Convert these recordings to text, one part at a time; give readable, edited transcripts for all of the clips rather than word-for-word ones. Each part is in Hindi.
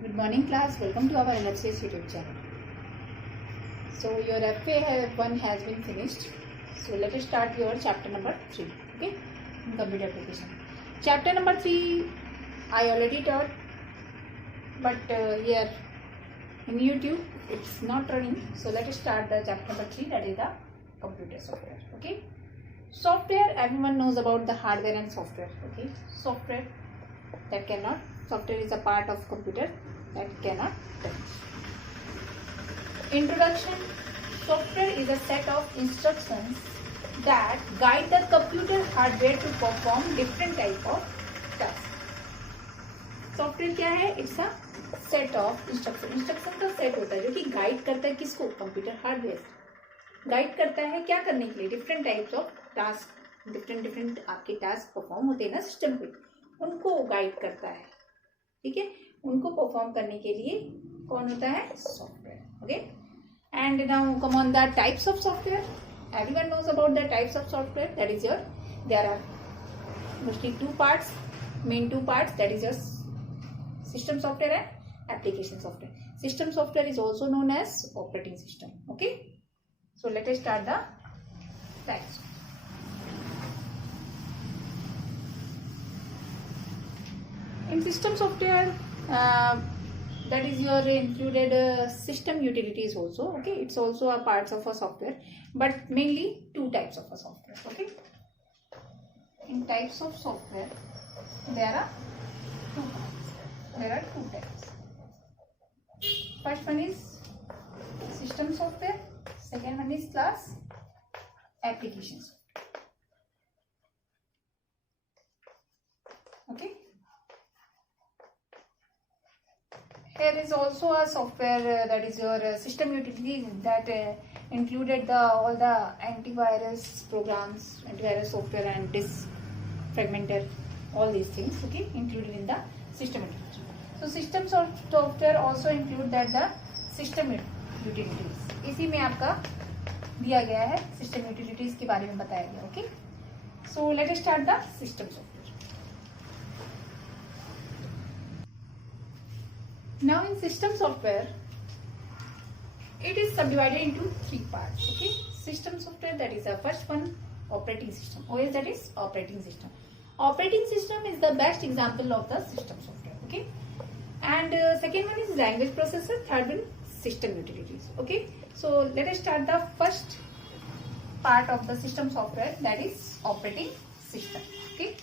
Good morning class, welcome to our LFCS YouTube channel. So your FA1 has been finished. So let us start your chapter number 3, okay, in computer application. Chapter number 3 I already taught, but here in YouTube it's not running. So let us start the chapter number 3, that is the computer software, okay. Software, everyone knows about the hardware and software, okay. Software is a part of computer that cannot touch. Introduction. Software is a set of instructions that guide the computer hardware to perform different type of tasks. Software क्या है? It's a set of instruction. Instruction का सेट होता है जो कि गाइड करता है किसको? कंप्यूटर हार्डवेयर गाइड करता है क्या करने के लिए? Different types of task, different आपके टास्क परफॉर्म होते हैं ना सिस्टम पे, उनको गाइड करता है, ठीक है। उनको परफॉर्म करने के लिए कौन होता है? Software, okay. And now come on the types of software. Everyone knows about the types of software. That is your, there are mostly two parts, main two parts. That is your system software and application software. System software is also known as operating system, okay. So let us start the types. In system software, that is your included system utilities also, okay. It's also a parts of a software, but mainly two types of a software, okay. In types of software there are two types. First one is system software, second one is class application software, okay. Here is also a software that is your system utility that included all the antivirus programs, antivirus software and disk fragmenter, all these things, okay, included in the system utility. So system software also include that the system utilities. इसी में आपका दिया गया है, system utilities के बारे में बताया गया, okay. So let us start the system software. Now in system software, it is subdivided into three parts, okay. System software, that is the first one, operating system. OS, that is operating system. Operating system is the best example of the system software, okay. And second one is language processor, third one system utilities, okay. So let us start the first part of the system software, that is operating system, okay.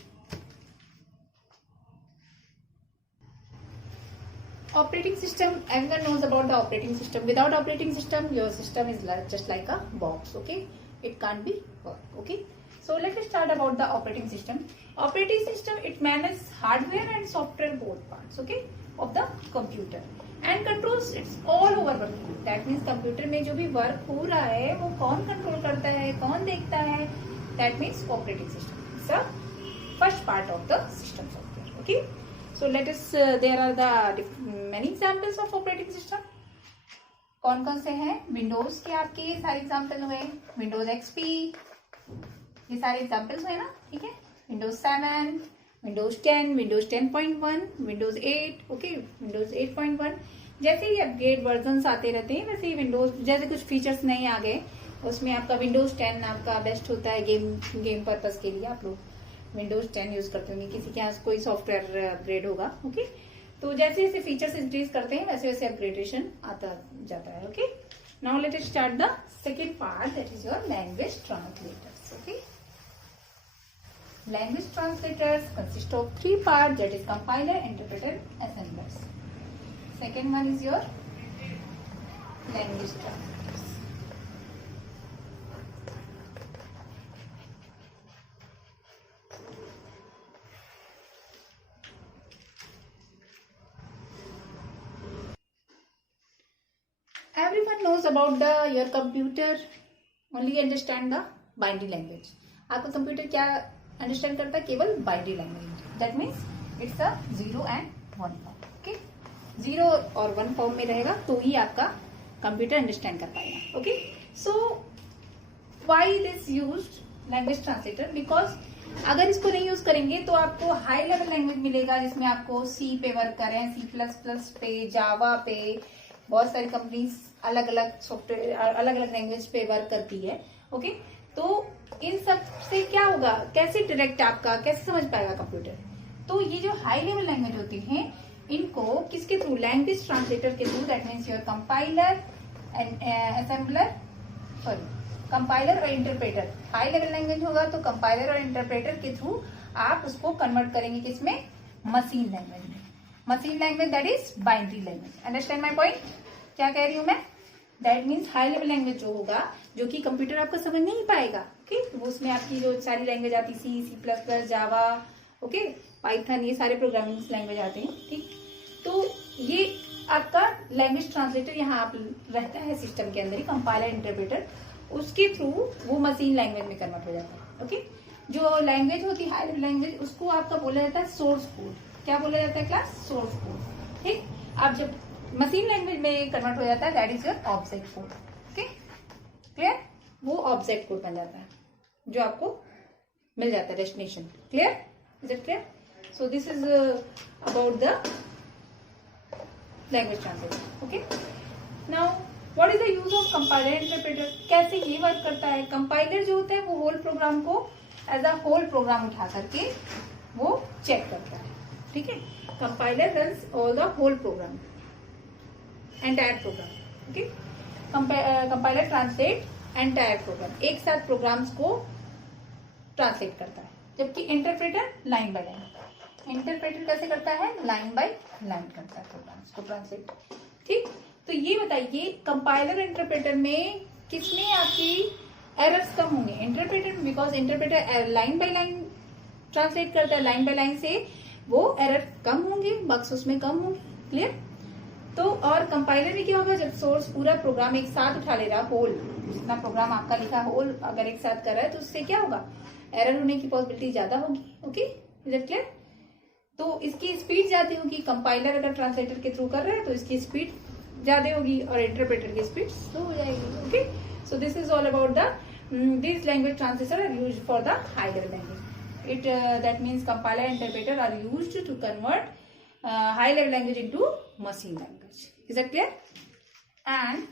Operating system, everyone knows about the operating system. Without operating system, your system is just like a box, okay. It can't be work, okay. So let us start about the operating system. Operating system, it manages hardware and software both parts, okay, of the computer and controls its all over work. That means computer में जो भी work हो रहा है वो कौन control करता है, कौन देखता है, that means operating system. It's the first part of the system software, okay. So let us, there are the many examples of operating system. कौन कौन से हैं? विंडोज के आपके सारे एग्जाम्पल हुए, विंडोज एक्सपी, ये सारे एग्जाम्पल्स हुए ना, ठीक है. Windows 7, Windows 10, Windows 10.1, Windows 8, okay, Windows 8.1. जैसे ही अपग्रेड वर्जन आते रहते हैं वैसे ही विंडोज, जैसे कुछ फीचर्स नहीं आ गए उसमें आपका विंडोज 10 आपका बेस्ट होता है गेम पर्पज के लिए. आप लोग विंडोज 10 यूज करते होंगे, किसी के यहाँ कोई सॉफ्टवेयर अपग्रेड होगा, ओके. तो जैसे जैसे फीचर्स इंक्रीज करते हैं वैसे वैसे अपग्रेडेशन आता जाता है, okay. Now let us start the second part, that is your language translators, okay. Language translators consist of three part, that is compiler, interpreter, assemblers. Second one is your language translators. Everyone knows about your computer only understand the binary language. आपका कंप्यूटर क्या अंडरस्टैंड करता है? केवल binary language. That means it's a 0 and 1 form, okay. 0 और 1 फॉर्म में रहेगा तो ही आपका कंप्यूटर अंडरस्टैंड कर पाएगा, okay. So why this used language translator? Because अगर इसको नहीं यूज करेंगे तो आपको हाई लेवल लैंग्वेज मिलेगा जिसमें आपको सी पे वर्क करें, C++ पे, जावा पे, बहुत सारी कंपनीज अलग अलग सॉफ्टवेयर अलग अलग लैंग्वेज पे वर्क करती है। ओके, तो इन सब से क्या होगा, कैसे डायरेक्ट आपका कैसे समझ पाएगा कंप्यूटर। तो ये जो हाई लेवल लैंग्वेज होती हैं इनको किसके थ्रू, लैंग्वेज ट्रांसलेटर के through, that means your compiler and assembler, sorry compiler और इंटरप्रेटर। हाई लेवल लैंग्वेज होगा तो कंपाइलर और इंटरप्रेटर के थ्रू आप उसको कन्वर्ट करेंगे किसमें, मशीन लैंग्वेज में। Machine language that is binary language. Understand my point, क्या कह रही हूं मैं। That means high level language जो होगा, जो कि कंप्यूटर आपको समझ नहीं पाएगा। ओके, वो उसमें आपकी जो सारी लैंग्वेज आती, C++, जावा, ओके, पाइथन, ये सारे प्रोग्रामिंग लैंग्वेज आते हैं। ठीक, तो ये आपका लैंग्वेज ट्रांसलेटर यहाँ आप रहता है सिस्टम के अंदर ही, कंपाइलर इंटरप्रेटर, उसके थ्रू वो मशीन लैंग्वेज में कन्वर्ट हो जाता है। ओके, जो लैंग्वेज होती है हाई लेवल लैंग्वेज, उसको आपका बोला जाता है सोर्स कोड। क्या बोला जाता है क्लास, सोर्स कोड। ठीक, आप जब मशीन लैंग्वेज में कन्वर्ट हो जाता है that is your object code. Okay, clear, वो ऑब्जेक्ट कोड बन जाता है जो आपको मिल जाता है destination. Clear, is it clear. So this is about the language translator. Okay, now what is the use of compiler interpreter, कैसे ये वर्क करता है। कंपाइलर जो होता है वो होल प्रोग्राम को एज अ होल प्रोग्राम उठा करके वो चेक करता है। ठीक है, compiler runs all the whole program, entire program. Okay, compiler translate entire program, एक साथ प्रोग्राम्स को ट्रांसलेट करता है, जबकि interpreter line by line. Interpreter कैसे करता है, लाइन बाय लाइन करता है प्रोग्राम्स को ट्रांसलेट। ठीक, तो ये बताइए कंपाइलर इंटरप्रेटर में किसमें आपकी एरर्स कम होंगे, इंटरप्रेटर में, because interpreter line by line translate करता है, लाइन बाय लाइन से वो एरर कम होंगे, बग्स उसमें कम होंगे। क्लियर, तो और कंपाइलर में क्या होगा, जब सोर्स पूरा प्रोग्राम एक साथ उठा ले रहा, होल जितना प्रोग्राम आपका लिखा होल अगर एक साथ कर रहा है तो उससे क्या होगा, एरर होने की पॉसिबिलिटी ज्यादा होगी। Okay, is it clear. तो इसकी स्पीड ज्यादा होगी, कंपाइलर अगर ट्रांसलेटर के थ्रू कर रहा है तो इसकी स्पीड ज्यादा होगी और इंटरप्रेटर की स्पीड स्लो हो जाएगी। Okay, so this is all about the this language translator are used for the high level language. It that means compiler interpreter are used to convert high level language into machine language. Is that clear? And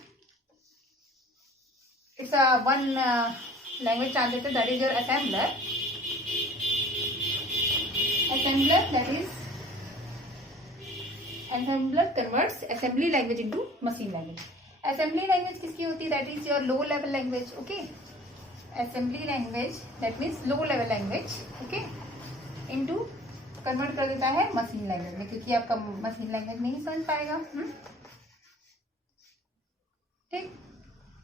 it's a one language translator, that is your assembler. Assembler, that is assembler converts assembly language into machine language. Assembly language किसकी होती है, that is your low level language. Okay, assembly language that means low level language. Okay, into convert कर देता है मशीन लैंग्वेज में, क्योंकि आपका मशीन लैंग्वेज नहीं समझ पाएगा। ठीक,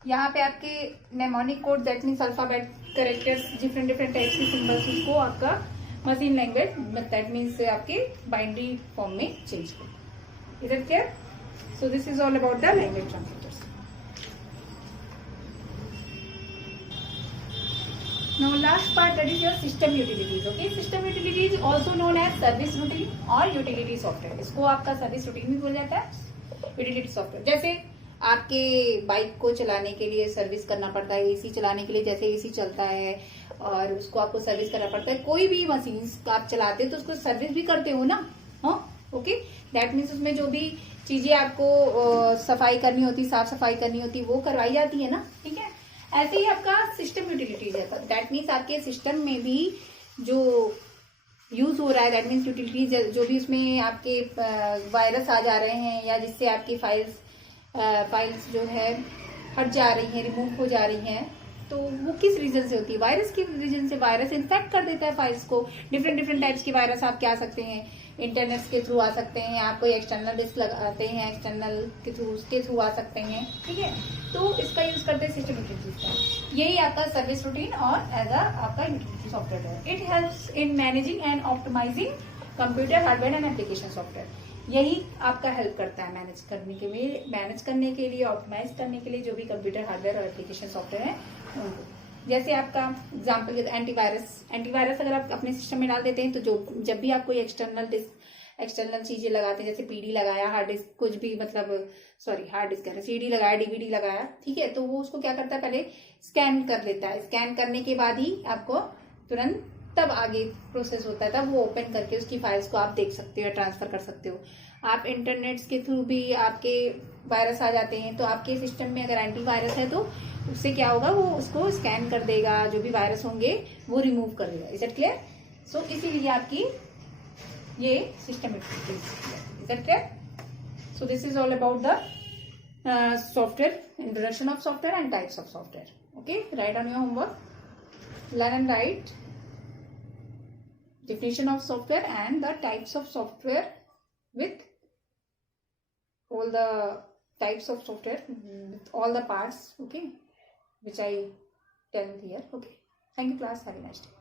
यहाँ पे आपके mnemonic code that means alphabet characters different different types के सिंबल्स, उसको आपका मशीन लैंग्वेज दैट मीन्स आपके बाइनरी फॉर्म में चेंज कर। Is it clear. So this is all about the language translators. Now last part, that is your system utilities. Okay, system utilities also known as service routine और utility software. इसको आपका सर्विस रूटीन भी बोला जाता है, यूटिलिटी सॉफ्टवेयर। जैसे आपके बाइक को चलाने के लिए सर्विस करना पड़ता है, एसी चलाने के लिए जैसे एसी चलता है और उसको आपको सर्विस करना पड़ता है। कोई भी मशीन आप चलाते हो तो उसको सर्विस भी करते हो ना। हाँ, ओके, दैट मीन्स उसमें जो भी चीजें आपको सफाई करनी होती, साफ सफाई करनी होती, वो करवाई जाती है ना। ठीक है, ऐसे ही आपका सिस्टम यूटिलिटीज है, दैट मीन्स आपके सिस्टम में भी जो यूज हो रहा है, दैट मीन्स यूटिलिटीज जो भी उसमें आपके वायरस आ जा रहे हैं या जिससे आपकी फाइल्स जो है हट जा रही हैं, रिमूव हो जा रही हैं, तो वो किस रीजन से होती है, वायरस की रीजन से। वायरस इन्फेक्ट कर देता है फाइल्स को। डिफरेंट डिफरेंट टाइप्स के वायरस आपके आ सकते हैं, इंटरनेट के थ्रू आ सकते हैं, आप कोई एक्सटर्नल डिस्क लगाते हैं एक्सटर्नल के थ्रू, उसके थ्रू आ सकते हैं। ठीक है, तो इसका यूज करते हैं सिस्टम यूटिलिटीज का। यही आपका सर्विस रूटीन और एज आपका यूटिलिटी सॉफ्टवेयर है। It helps in managing and optimising computer hardware and application software. यही आपका हेल्प करता है मैनेज करने के लिए, ऑप्टिमाइज करने के लिए जो भी कंप्यूटर हार्डवेयर और एप्लीकेशन सॉफ्टवेयर है उनको। जैसे आपका एग्जाम्पल एंटीवायरस अगर आप अपने सिस्टम में डाल देते हैं तो जब भी आप कोई एक्सटर्नल चीजें लगाते हैं, जैसे पीडी लगाया, हार्ड डिस्क, कुछ भी मतलब हार्ड डिस्क है, सीडी लगाया, डीवीडी लगाया, ठीक है, तो वो उसको क्या करता है, पहले स्कैन कर लेता है। स्कैन करने के बाद ही आपको तुरंत तब आगे प्रोसेस होता है, तब वो ओपन करके उसकी फाइल्स को आप देख सकते हो या ट्रांसफर कर सकते हो। आप इंटरनेट के थ्रू भी आपके वायरस आ जाते हैं, तो आपके सिस्टम में अगर एंटीवायरस है तो उससे क्या होगा, वो उसको स्कैन कर देगा, जो भी वायरस होंगे वो रिमूव कर देगा। Is it clear? सो इसीलिए आपकी ये systematic is it clear? So this is all about the software, introduction of software and types of software. Okay, write on your homework. Learn and write definition of software and the types of software with all the types of software with all the parts, okay, which I tell here. Okay, thank you class, have a nice day.